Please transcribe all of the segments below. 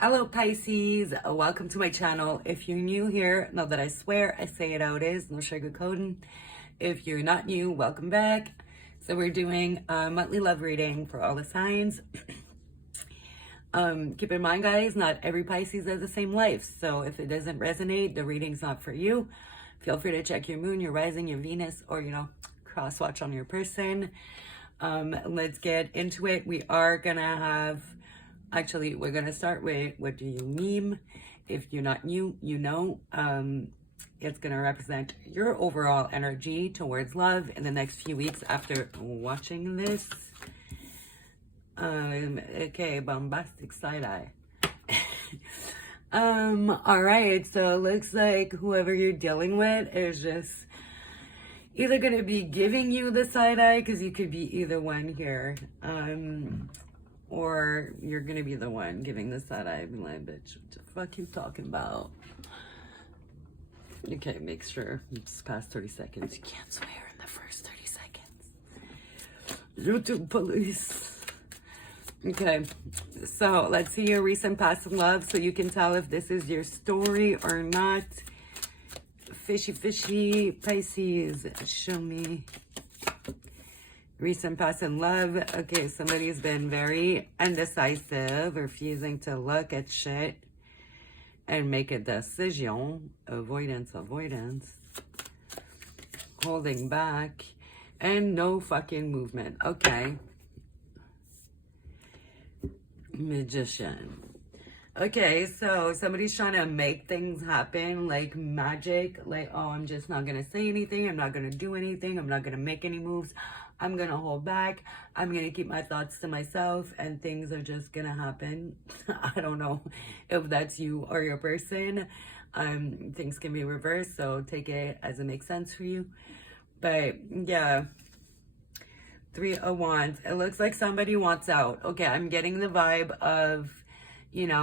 Hello Pisces, welcome to my channel. If you're new here, know that I swear I say it how it is, no sugarcoating. If you're not new, welcome back. So we're doing a monthly love reading for all the signs. Keep in mind guys, not every Pisces has the same life. So if it doesn't resonate, the reading's not for you. Feel free to check your moon, your rising, your Venus, or cross watch on your person. Let's get into it. We are gonna have Actually, we're going to start with what do you meme? If you're not new, it's going to represent your overall energy towards love in the next few weeks after watching this. Okay, bombastic side-eye. All right, so it looks like whoever you're dealing with is just either going to be giving you the side-eye, because you could be either one here. Or you're gonna be the one giving the side eye, be like, bitch, what the fuck you talking about? Okay, make sure it's past 30 seconds. You can't swear in the first 30 seconds. YouTube police. Okay, so let's see your recent past love so you can tell if this is your story or not. Fishy, Pisces, show me. Recent past in love. Okay, somebody's been very indecisive, refusing to look at shit and make a decision. Avoidance. Holding back. And no fucking movement. Okay. Magician. Okay, so somebody's trying to make things happen like magic. Like, oh, I'm just not going to say anything. I'm not going to do anything. I'm not going to make any moves. I'm going to hold back. I'm going to keep my thoughts to myself and things are just going to happen. I don't know if that's you or your person. Things can be reversed, so take it as it makes sense for you. But yeah, 3 of Wands. It looks like somebody wants out. Okay, I'm getting the vibe of,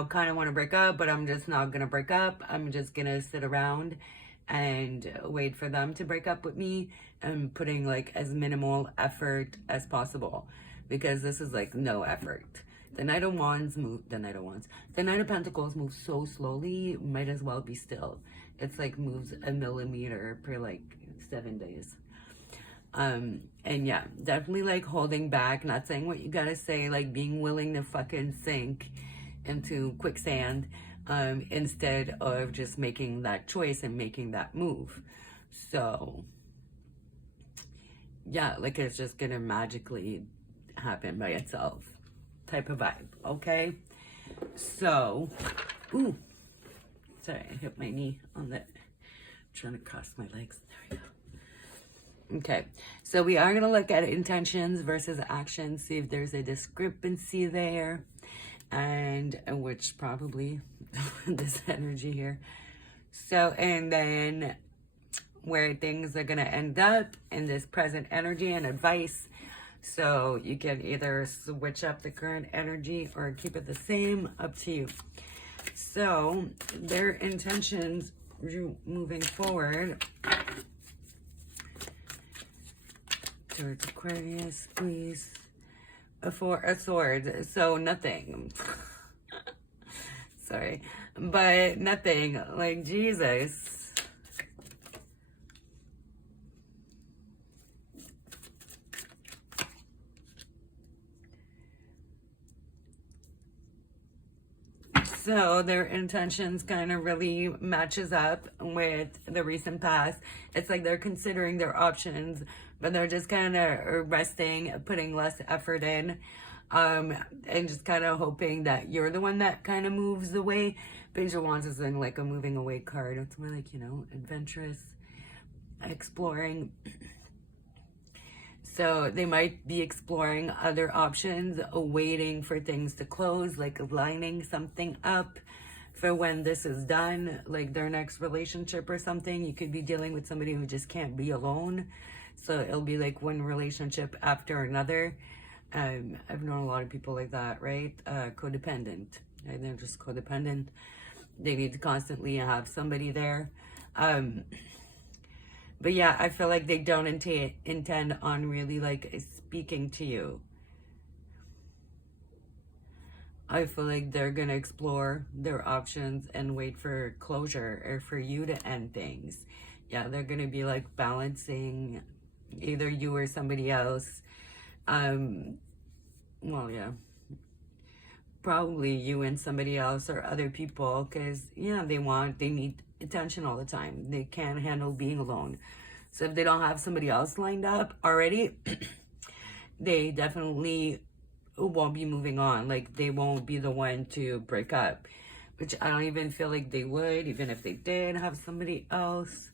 kind of want to break up, but I'm just not going to break up. I'm just going to sit around and wait for them to break up with me, and putting like as minimal effort as possible, because this is like no effort. The Knight of Pentacles moves so slowly, might as well be still. It's like moves a millimeter per like 7 days. And yeah, definitely like holding back, not saying what you gotta say, like being willing to fucking sink into quicksand, instead of just making that choice and making that move. So yeah, like it's just gonna magically happen by itself type of vibe. Okay, so ooh, sorry, I hit my knee on that. I'm trying to cross my legs. There we go. Okay, so we are going to look at intentions versus actions, see if there's a discrepancy there, and which probably this energy here. So, and then where things are going to end up in this present energy and advice. So you can either switch up the current energy or keep it the same, up to you. So their intentions moving forward towards Aquarius, please. For a sword, so nothing. Sorry, but nothing, like Jesus. So their intentions kind of really matches up with the recent past. It's like they're considering their options, but they're just kind of resting, putting less effort in, and just kind of hoping that you're the one that kind of moves away. Page of Wands is in like a moving away card. It's more like, adventurous, exploring. So they might be exploring other options, waiting for things to close, like lining something up for when this is done, like their next relationship or something. You could be dealing with somebody who just can't be alone. So it'll be like one relationship after another. I've known a lot of people like that, right? Codependent. Right? They're just codependent. They need to constantly have somebody there. But yeah, I feel like they don't intend on really like speaking to you. I feel like they're gonna explore their options and wait for closure or for you to end things. Yeah, they're gonna be like balancing either you or somebody else. Well, yeah, probably you and somebody else or other people, because yeah, they need attention all the time. They can't handle being alone. So if they don't have somebody else lined up already, they definitely won't be moving on. Like, they won't be the one to break up, which I don't even feel like they would, even if they did have somebody else.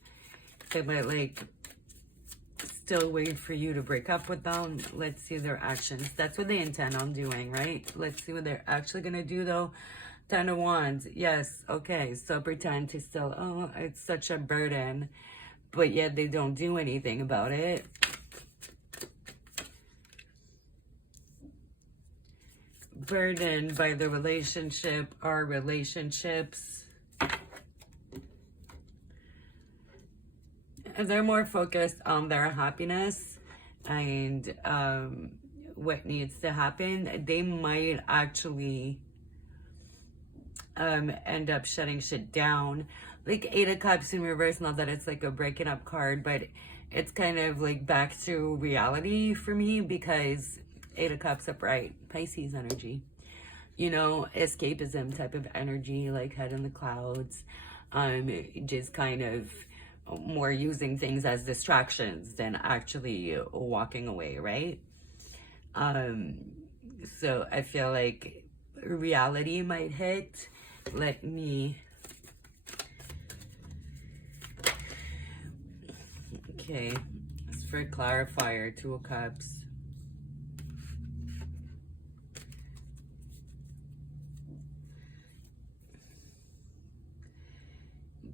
They might like still wait for you to break up with them. Let's see their actions. That's what they intend on doing, right? Let's see what they're actually gonna do though. 10 of Wands. Yes, okay. So pretend to still, oh, it's such a burden, but yet they don't do anything about it. Burdened by the relationship or relationships. They're more focused on their happiness and what needs to happen. They might actually end up shutting shit down. Like 8 of Cups in reverse, not that it's like a breaking up card, but it's kind of like back to reality for me, because 8 of Cups upright, Pisces energy. You know, escapism type of energy, like head in the clouds. Just kind of more using things as distractions than actually walking away, right? So I feel like reality might hit. Let me... Okay, it's for clarifier, 2 of Cups.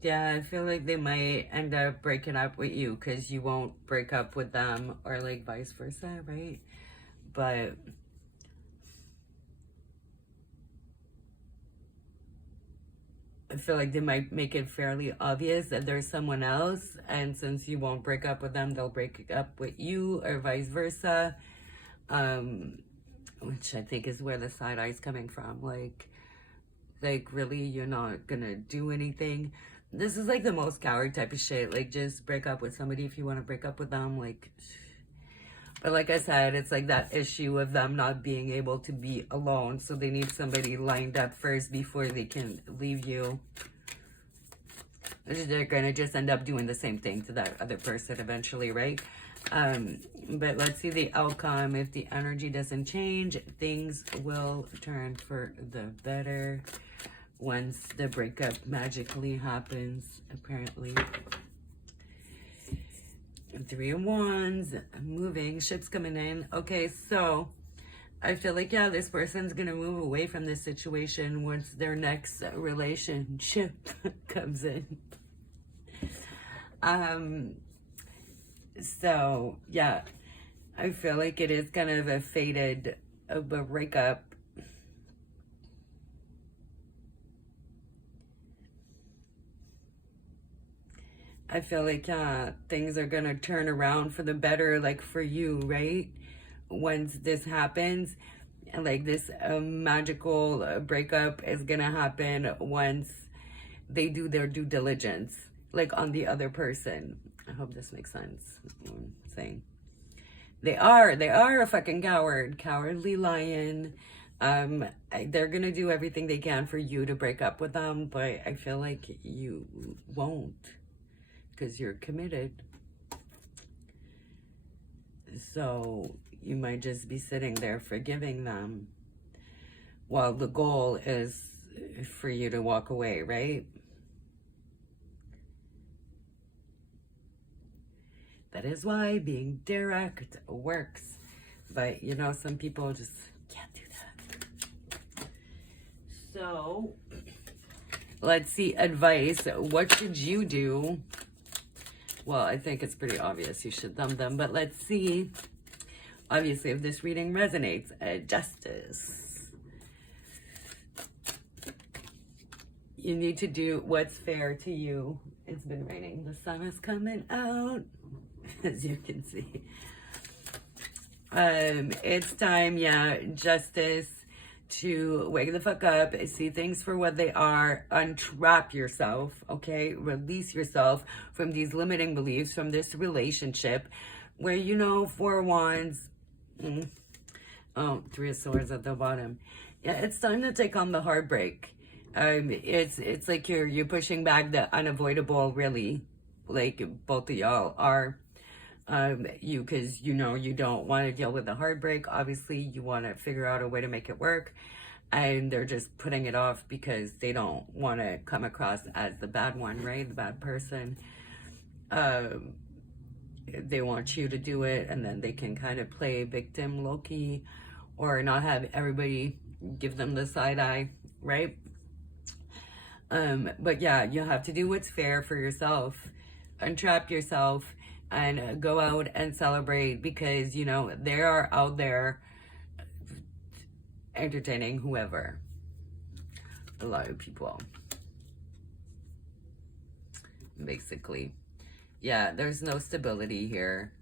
Yeah, I feel like they might end up breaking up with you because you won't break up with them, or like vice versa, right? But I feel like they might make it fairly obvious that there's someone else, and since you won't break up with them, they'll break up with you, or vice versa. Which I think is where the side eye's coming from. Like really, you're not gonna do anything. This is like the most coward type of shit. Like, just break up with somebody if you want to break up with them. Like, but like I said, it's like that issue of them not being able to be alone. So they need somebody lined up first before they can leave you. They're going to just end up doing the same thing to that other person eventually, right? But let's see the outcome. If the energy doesn't change, things will turn for the better once the breakup magically happens, apparently. 3 of Wands, moving, ships coming in. Okay, so I feel like, yeah, this person's gonna move away from this situation once their next relationship comes in. So yeah, I feel like it is kind of a faded of a breakup. I feel like, yeah, things are gonna turn around for the better, like for you, right? Once this happens, and like this magical breakup is gonna happen once they do their due diligence, like on the other person. I hope this makes sense. What I'm saying. They are a fucking cowardly lion. They're gonna do everything they can for you to break up with them, but I feel like you won't, because you're committed. So you might just be sitting there forgiving them while the goal is for you to walk away, right? That is why being direct works. But, you know, some people just can't do that. So, let's see, advice. What should you do? Well, I think it's pretty obvious you should dump them, but let's see. Obviously, if this reading resonates, justice. You need to do what's fair to you. It's been raining. The sun is coming out, as you can see. It's time, yeah, justice to wake the fuck up, see things for what they are, untrap yourself, okay? Release yourself from these limiting beliefs, from this relationship where, you know, 4 wands, oh, 3 of swords at the bottom. Yeah, it's time to take on the heartbreak. It's like you're pushing back the unavoidable, really. Like both of y'all are. Because you know you don't want to deal with the heartbreak. Obviously, you want to figure out a way to make it work, and they're just putting it off because they don't want to come across as the bad one, right? The bad person. They want you to do it, and then they can kind of play victim, low-key, or not have everybody give them the side eye, right? But yeah, you have to do what's fair for yourself. Untrap yourself and go out and celebrate, because, you know, they are out there entertaining whoever. A lot of people. Basically. Yeah, there's no stability here.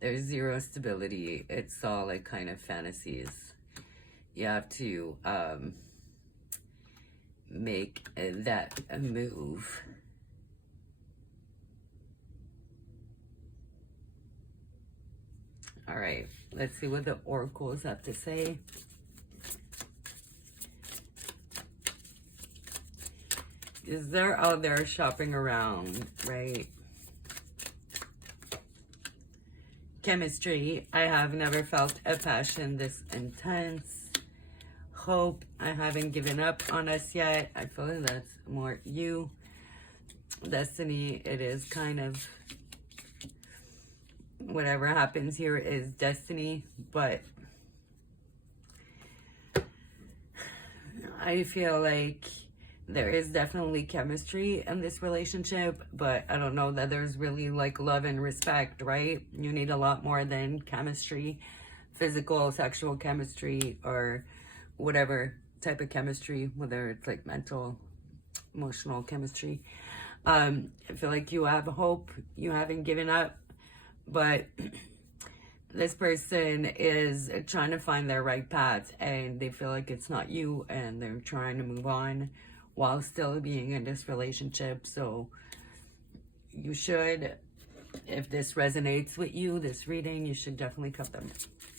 There's zero stability. It's all like kind of fantasies. You have to make that a move. All right, let's see what the oracles have to say. Is they're out there shopping around, right? Chemistry. I have never felt a passion this intense. Hope. I haven't given up on us yet. I feel like that's more you. Destiny. It is kind of whatever happens here is destiny, but I feel like there is definitely chemistry in this relationship, but I don't know that there's really like love and respect, right? You need a lot more than chemistry, physical, sexual chemistry, or whatever type of chemistry, whether it's like mental, emotional chemistry. I feel like you have hope, you haven't given up, but this person is trying to find their right path, and they feel like it's not you, and they're trying to move on while still being in this relationship. So you should, if this resonates with you, this reading, you should definitely cut them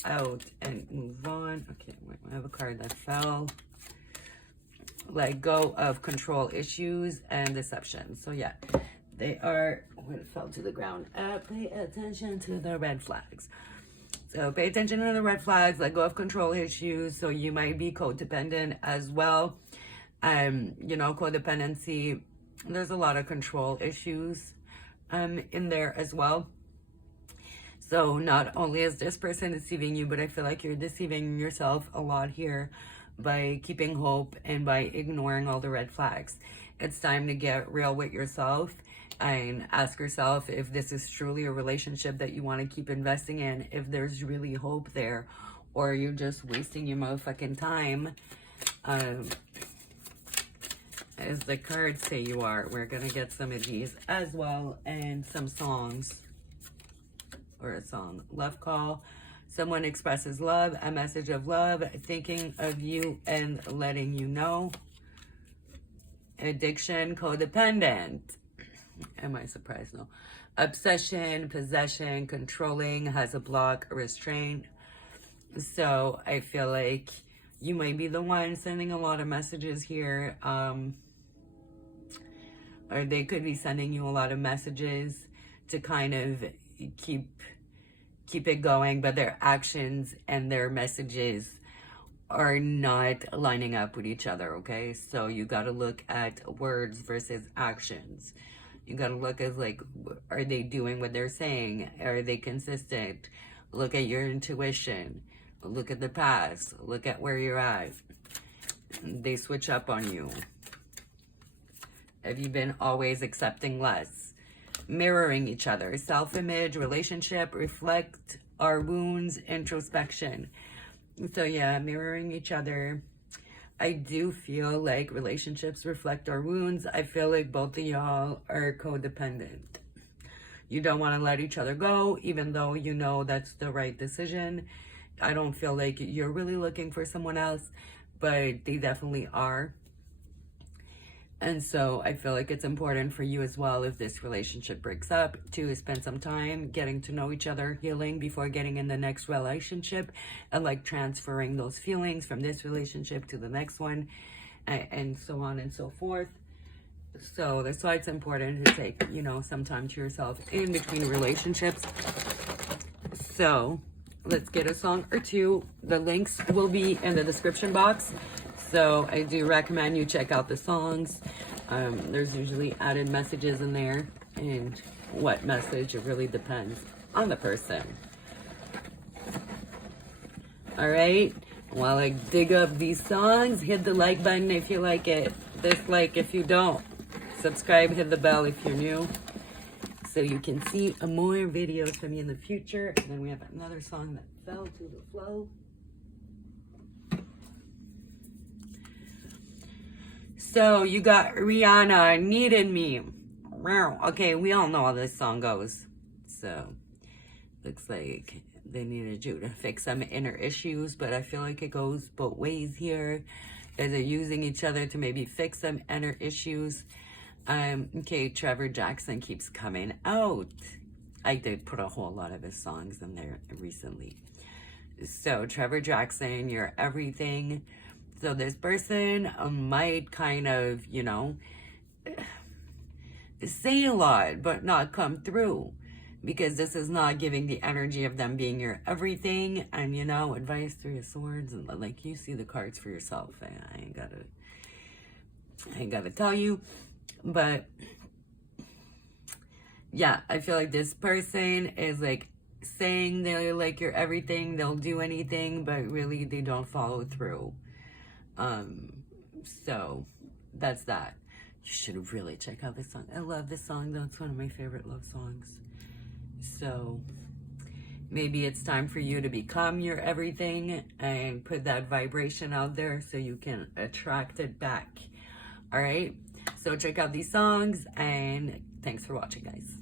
out and move on. Okay, I have a card that fell. Let go of control issues and deception. So yeah, they are, when it fell to the ground, pay attention to the red flags. So pay attention to the red flags, let go of control issues. So you might be codependent as well. You know, codependency, there's a lot of control issues in there as well. So not only is this person deceiving you, but I feel like you're deceiving yourself a lot here by keeping hope and by ignoring all the red flags. It's time to get real with yourself and ask yourself if this is truly a relationship that you want to keep investing in, if there's really hope there, or you're just wasting your motherfucking time. As the cards say you are. We're going to get some of these as well, and some songs, or a song. Love call. Someone expresses love, a message of love, thinking of you and letting you know. Addiction, codependent. Am I surprised? No. Obsession, possession, controlling, has a block, restraint. So I feel like you might be the one sending a lot of messages here. Or they could be sending you a lot of messages to kind of keep it going, but their actions and their messages are not lining up with each other, okay? So you got to look at words versus actions. You got to look at, like, are they doing what they're saying? Are they consistent? Look at your intuition. Look at the past. Look at where you're at. They switch up on you. Have you been always accepting less? Mirroring each other. Self-image, relationship, reflect our wounds, introspection. So yeah, mirroring each other. I do feel like relationships reflect our wounds. I feel like both of y'all are codependent. You don't want to let each other go, even though you know that's the right decision. I don't feel like you're really looking for someone else, but they definitely are. And so I feel like it's important for you as well, if this relationship breaks up, to spend some time getting to know each other, healing before getting in the next relationship, and like transferring those feelings from this relationship to the next one, and so on and so forth. So that's why it's important to take, you know, some time to yourself in between relationships. So let's get a song or two. The links will be in the description box. So I do recommend you check out the songs. There's usually added messages in there, and what message, it really depends on the person. All right, while I dig up these songs, hit the like button if you like it, dislike if you don't, subscribe, hit the bell if you're new, so you can see more videos from me in the future. And then we have another song that fell to the flow. So you got Rihanna, Needed Me. Okay, we all know how this song goes. So looks like they needed you to fix some inner issues, but I feel like it goes both ways here, as they're using each other to maybe fix some inner issues. Okay, Trevor Jackson keeps coming out. I did put a whole lot of his songs in there recently. So Trevor Jackson, you're everything. So this person might kind of, you know, say a lot, but not come through, because this is not giving the energy of them being your everything. And, you know, advice, 3 of Swords, and like, you see the cards for yourself. I ain't gotta tell you. But yeah, I feel like this person is like saying they're like your everything, they'll do anything, but really they don't follow through. So that's that. You should really check out this song. I love this song though. It's one of my favorite love songs. So maybe it's time for you to become your everything and put that vibration out there so you can attract it back. All right, so check out these songs, and thanks for watching, guys.